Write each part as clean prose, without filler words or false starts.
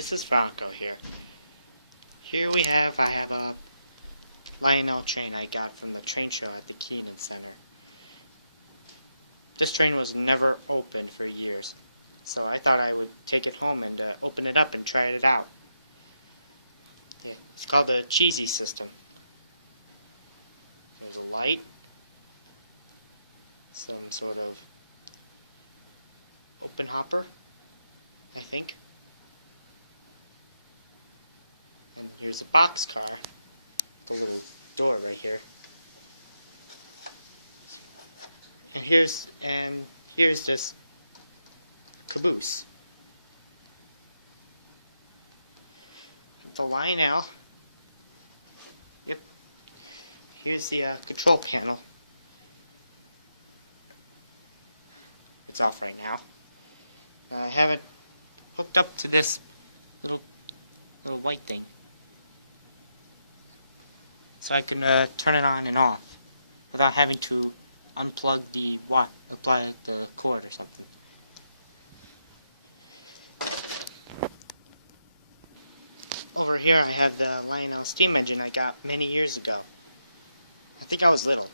this is Franco here. I have a Lionel train I got from the train show at the Keenan Center. This train was never opened for years, so I thought I would take it home and open it up and try it out. It's called the cheesy system. There's a light, some sort of open hopper, I think. And here's a boxcar, the little door right here. And here's this caboose. The Lionel. Yep. Here's the control panel. It's off right now. I have it hooked up to this little white thing, so I can turn it on and off without having to unplug the apply the cord or something. Over here I have the Lionel steam engine I got many years ago. I think I was little.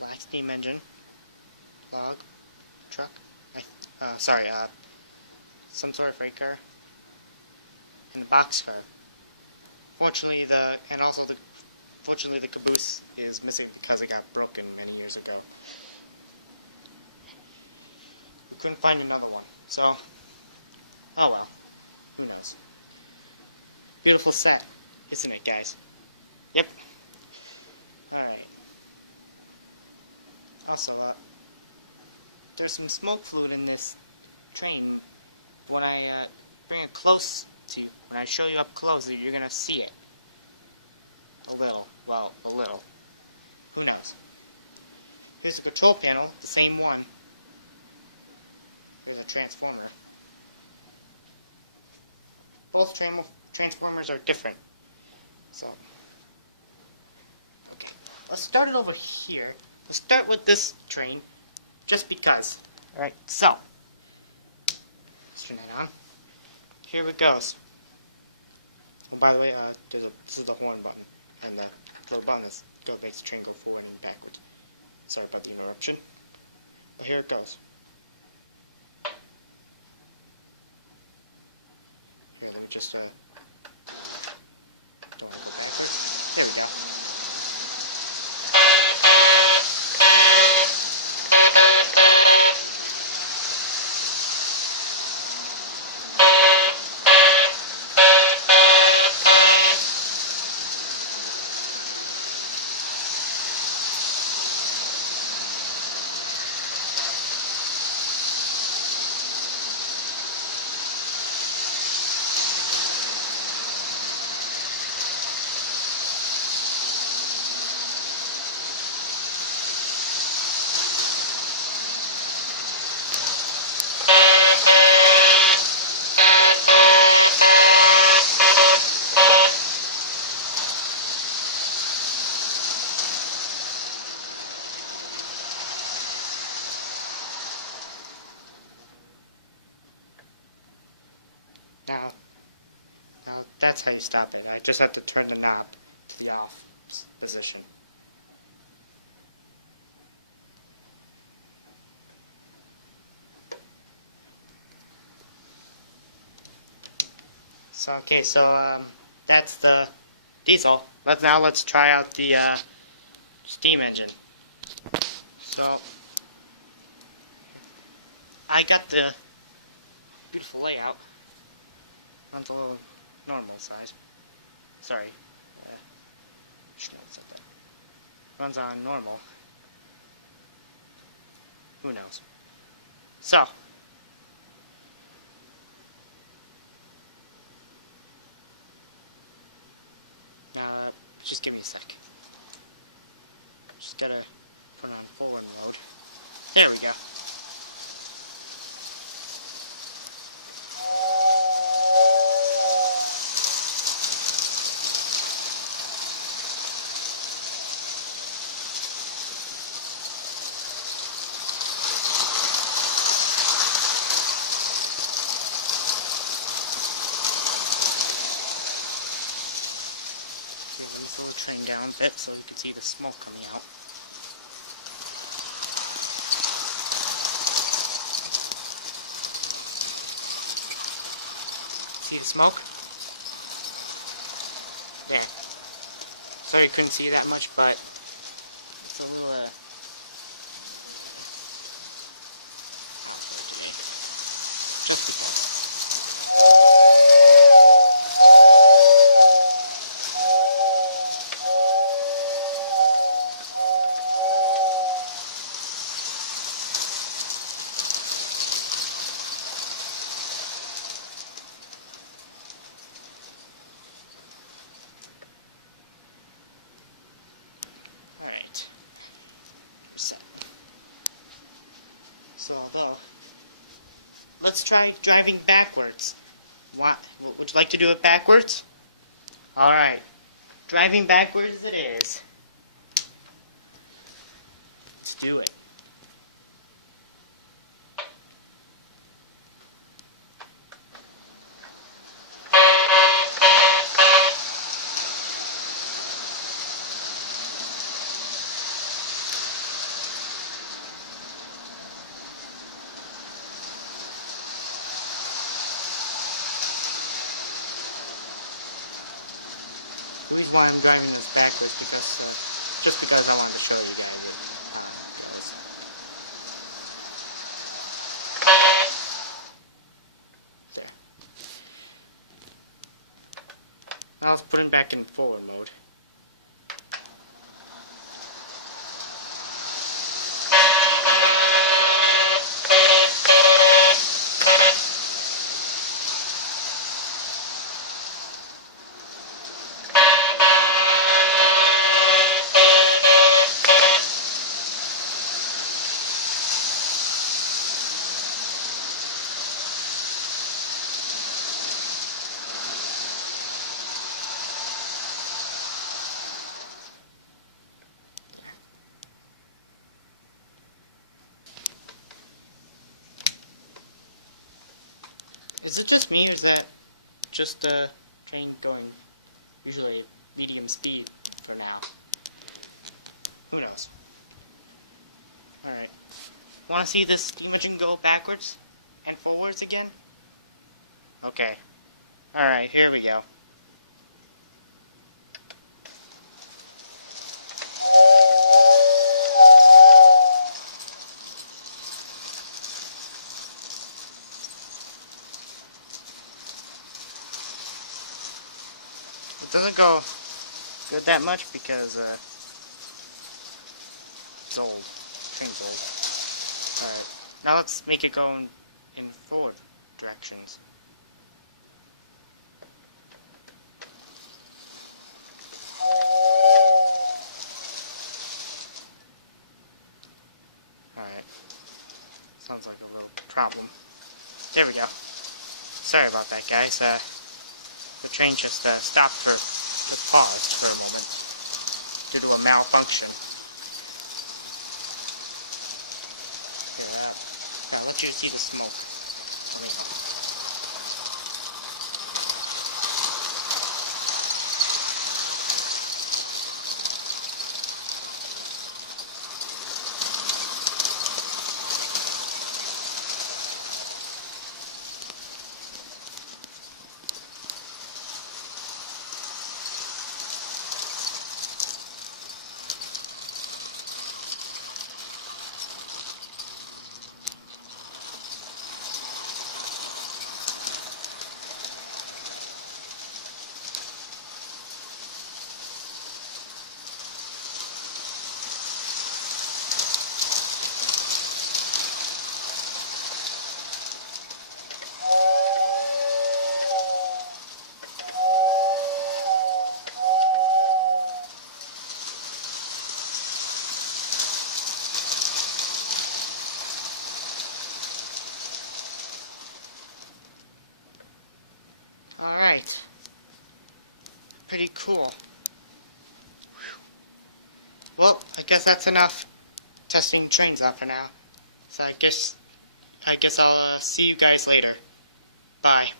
Black steam engine, log, truck, some sort of freight car, and boxcar. Fortunately the caboose is missing because it got broken many years ago. We couldn't find another one, so oh well, who knows. Beautiful set, isn't it, guys? Yep. Alright. Also, there's some smoke fluid in this train. When I bring it close to you, when I show you up close, you're gonna see it. A little. Well, a little. Who knows? Here's the control panel, the same one. There's a transformer. Both transformers are different. So, okay. Let's start it over here. Let's start with this train, just because. Alright, so, let's turn it on. Here it goes. And by the way, this is the horn button, and the little button makes the train go forward and backwards. Sorry about the interruption. But here it goes. Here, let me just, don't hold it backwards. There we go. Now that's how you stop it. I just have to turn the knob to the off position. So that's the diesel. Let's try out the steam engine. So I got the beautiful layout. On the little normal size. Sorry. Shouldn't have said that. Runs on normal. Who knows? So. Just give me a sec. Just gotta put it on forward mode. There we go. bit so you can see the smoke coming out. See the smoke? There. Sorry you couldn't see that much, but it's a little So, let's try driving backwards. Would you like to do it backwards? Alright. Driving backwards it is. Let's do it. The reason why I'm driving this backwards just because I want to show you guys it. There. Now let's put it back in forward mode. Is it just me, or is that just a train going usually medium speed for now? Who knows? Alright. Want to see this engine go backwards and forwards again? Okay. Alright, here we go. It doesn't go good that much because it's old. Train's old. Alright. Now let's make it go in forward directions. Alright. Sounds like a little problem. There we go. Sorry about that, guys. The train just stopped paused for a moment due to a malfunction. Here, I'll let you see the smoke. Alright. Pretty cool. Well, I guess that's enough testing trains out for now. So I guess I'll see you guys later. Bye.